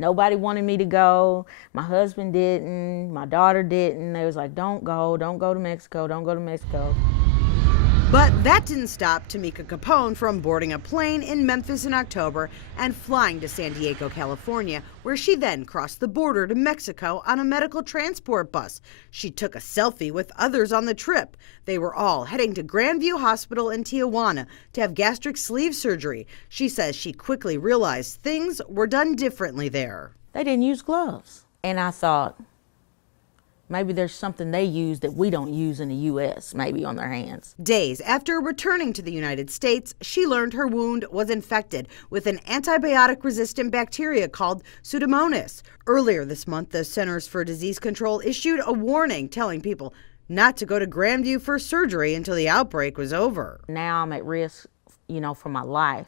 Nobody wanted me to go. My husband didn't. My daughter didn't. They was like, don't go to Mexico, don't go to Mexico. But that didn't stop Tamika Capone from boarding a plane in Memphis in October and flying to San Diego, California, where she then crossed the border to Mexico on a medical transport bus. She took a selfie with others on the trip. They were all heading to Grandview Hospital in Tijuana to have gastric sleeve surgery. She says she quickly realized things were done differently there. They didn't use gloves. And I thought, maybe there's something they use that we don't use in the U.S., maybe on their hands. Days after returning to the United States, she learned her wound was infected with an antibiotic-resistant bacteria called Pseudomonas. Earlier this month, the Centers for Disease Control issued a warning telling people not to go to Grandview for surgery until the outbreak was over. Now I'm at risk, for my life,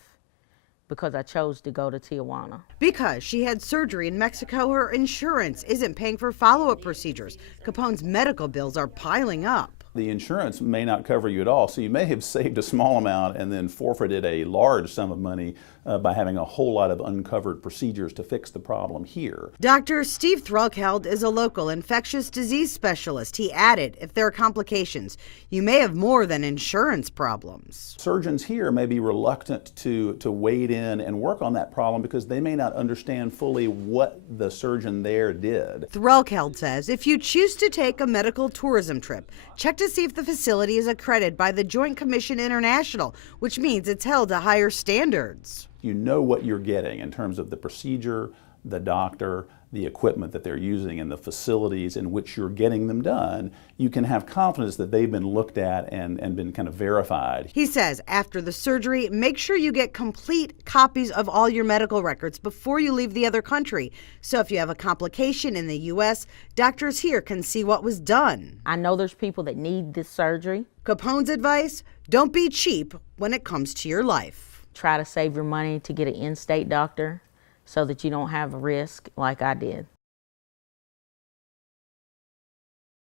because I chose to go to Tijuana. Because she had surgery in Mexico, her insurance isn't paying for follow-up procedures. Capone's medical bills are piling up. The insurance may not cover you at all, so you may have saved a small amount and then forfeited a large sum of money by having a whole lot of uncovered procedures to fix the problem here. Dr. Steve Threlkeld is a local infectious disease specialist. He added, if there are complications, you may have more than insurance problems. Surgeons here may be reluctant to wade in and work on that problem because they may not understand fully what the surgeon there did. Threlkeld says if you choose to take a medical tourism trip, check to see if the facility is accredited by the Joint Commission International, which means it's held to higher standards. You know what you're getting in terms of the procedure, the doctor, the equipment that they're using, and the facilities in which you're getting them done. You can have confidence that they've been looked at and been kind of verified. He says after the surgery, make sure you get complete copies of all your medical records before you leave the other country. So if you have a complication in the U.S., doctors here can see what was done. I know there's people that need this surgery. Capone's advice, don't be cheap when it comes to your life. Try to save your money to get an in-state doctor so that you don't have a risk like I did.